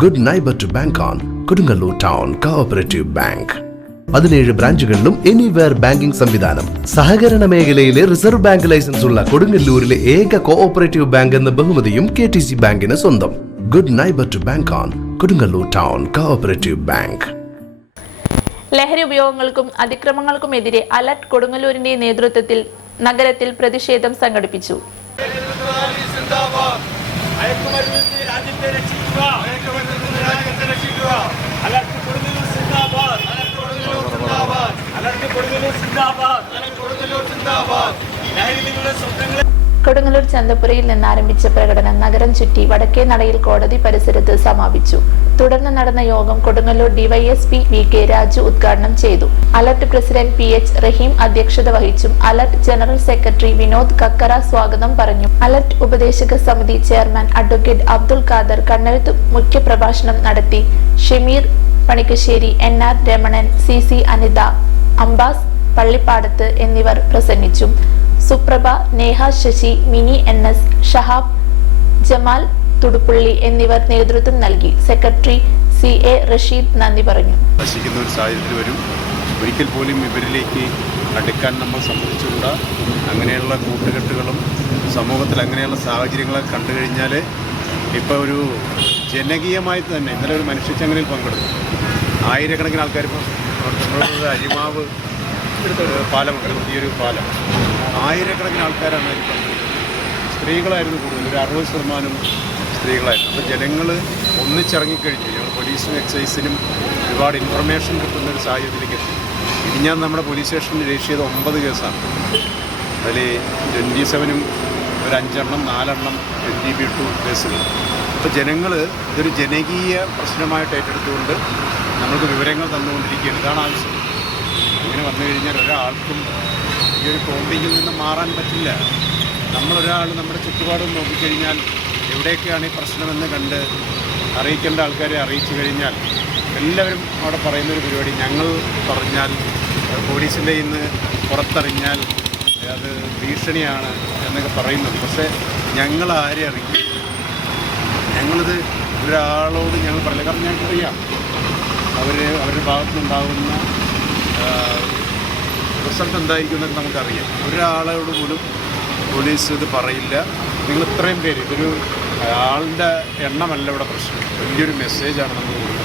Good neighbour to bank on Kodungallur town cooperative bank പതിനേഴ് ബ്രാഞ്ചുകളിലും anywhere banking സംവിധാനം. സഹകരണ മേഖലയിലെ റിസർവ് ബാങ്ക് ലൈസൻസ് ഉള്ള കൊടുങ്ങല്ലൂരിലെ ഏക കോഓപ്പറേറ്റീവ് ബാങ്ക് എന്ന ബഹുമതിയും കെ ടി സി ബാങ്കിന് സ്വന്തം. Good neighbour to bank on Kodungallur town cooperative bank ലഹരി ഉപയോഗങ്ങൾക്കും അതിക്രമങ്ങൾക്കുമെതിരെ അലർട്ട് കൊടുങ്ങല്ലൂരിന്റെ നേതൃത്വത്തിൽ നഗരത്തിൽ പ്രതിഷേധം സംഘടിപ്പിച്ചു അയക്കുമരുന്ന് രാജ്യത്തെ രക്ഷിക്കുക അയക്കുമരുന്ന് രാജ്യത്തെ രക്ഷിക്കുക അലർട്ട് കൊടുങ്ങല്ലൂർ സിന്ദാബാദ് അലർട്ട് കൊടുങ്ങല്ലൂർ സിന്ദാബാദ് അലർട്ട് കൊടുങ്ങല്ലൂർ സിന്ദാബാദ് അലർട്ട് കൊടുങ്ങല്ലൂർ സിന്ദാബാദ് ലഹരി നിങ്ങളുടെ സ്വപ്നങ്ങളെ കൊടുങ്ങല്ലൂർ ചന്തപുരയിൽ നിന്ന് ആരംഭിച്ച പ്രകടനം നഗരം ചുറ്റി വടക്കേ നടയിൽ കോടതി പരിസരത്ത് സമാപിച്ചു. തുടർന്ന് നടന്ന യോഗം Kodungallur DYSP V K Raju ഉദ്ഘാടനം ചെയ്തു. Alert president P H Raheem അധ്യക്ഷത വഹിച്ചും alert general secretary Vinod Kakkara സ്വാഗതം പറഞ്ഞു. അലർട്ട് ഉപദേശക സമിതി ചെയർമാൻ അഡ്വക്കേറ്റ് അബ്ദുൾ ഖാദർ കണ്ണെഴുത്ത് മുഖ്യപ്രഭാഷണം നടത്തി. Shameer Panikkassery N R Ramanan C C Anitha Ambas Pallippadath എന്നിവർ പ്രസംഗിച്ചു. സുപ്രഭ നേഹ ശശി മിനി എൻ എസ് ഷഹാബ് ജമാൽ തുടുപ്പള്ളി എന്നിവർ നേതൃത്വം നൽകി. സെക്രട്ടറി സി എ റഷീദ് നന്ദി പറഞ്ഞു. നശിക്കുന്ന ഒരു സാഹചര്യത്തിൽ വരും. ഒരിക്കൽ പോലും ഇവരിലേക്ക് അടുക്കാൻ നമ്മൾ സമ്മതിച്ചുകൂടാ അങ്ങനെയുള്ള കൂട്ടുകെട്ടുകളും സമൂഹത്തിൽ അങ്ങനെയുള്ള സാഹചര്യങ്ങളെ കണ്ടു കഴിഞ്ഞാൽ ഇപ്പോൾ ഒരു ജനകീയമായി തന്നെ ഇന്നലെ ഒരു മനുഷ്യച്ചങ്ങലിൽ പങ്കെടുത്തു. ആയിരക്കണക്കിന് ആൾക്കാർ ഇപ്പോൾ അരിമാവ് പാലമുണ്ട് പുതിയൊരു പാലം ആയിരക്കണക്കിന് ആൾക്കാരാണ് സ്ത്രീകളായിരുന്നു കൂടുതൽ ഒരു അറുപത് ശതമാനം സ്ത്രീകളായിരുന്നു. അപ്പോൾ ജനങ്ങൾ ഒന്നിച്ചിറങ്ങിക്കഴിഞ്ഞു. ഞങ്ങൾ പോലീസിനും എക്സൈസിനും ഒരുപാട് ഇൻഫർമേഷൻ കിട്ടുന്ന ഒരു സാഹചര്യത്തിലേക്ക് എത്തി. ഇനി നമ്മുടെ പോലീസ് സ്റ്റേഷനിൽ രജിസ്റ്റർ ചെയ്ത ഒമ്പത് കേസാണ്. അതിൽ ട്വന്റി സെവനും ഒരു അഞ്ചെണ്ണം നാലെണ്ണം ട്വന്റി ബി ടു കേസുകൾ. അപ്പോൾ ജനങ്ങൾ ഇതൊരു ജനകീയ പ്രശ്നമായിട്ട് ഏറ്റെടുത്തുകൊണ്ട് നമ്മൾക്ക് വിവരങ്ങൾ തന്നുകൊണ്ടിരിക്കുകയാണ്. ഇതാണ് ആവശ്യം. ഇങ്ങനെ വന്നു കഴിഞ്ഞാൽ ഒരാൾക്കും ഈ ഒരു കോമ്പിങ്ങിൽ നിന്ന് മാറാൻ പറ്റില്ല. നമ്മളൊരാൾ നമ്മുടെ ചുറ്റുപാടും നോക്കിക്കഴിഞ്ഞാൽ എവിടെയൊക്കെയാണ് ഈ പ്രശ്നമെന്ന് കണ്ട് അറിയിക്കേണ്ട ആൾക്കാരെ അറിയിച്ചു കഴിഞ്ഞാൽ എല്ലാവരും അവിടെ പറയുന്നൊരു പരിപാടി. ഞങ്ങൾ പറഞ്ഞാൽ പോലീസിന്റെ ഇന്ന് പുറത്തറിഞ്ഞാൽ അത് ഭീഷണിയാണ് എന്നൊക്കെ പറയുന്നുണ്ട്. പക്ഷേ ഞങ്ങൾ ആരെ അറിയിക്കും? ഞങ്ങളിത് ഒരാളോട് ഞങ്ങൾ പറയില്ല കാരണം ഞങ്ങൾക്കറിയാം. അവർ അവരുടെ ഭാഗത്തുനിന്നുണ്ടാകുന്ന റിസൾട്ട് എന്തായിരിക്കും എന്നൊക്കെ നമുക്കറിയാം. ഒരാളോട് പോലും പോലീസ് ഇത് പറയില്ല. നിങ്ങൾ ഇത്രയും പേര് ഇതൊരു ആളുടെ എണ്ണമല്ല ഇവിടെ പ്രശ്നം. വലിയൊരു മെസ്സേജാണ് നമ്മൾ കൊടുക്കുന്നത്.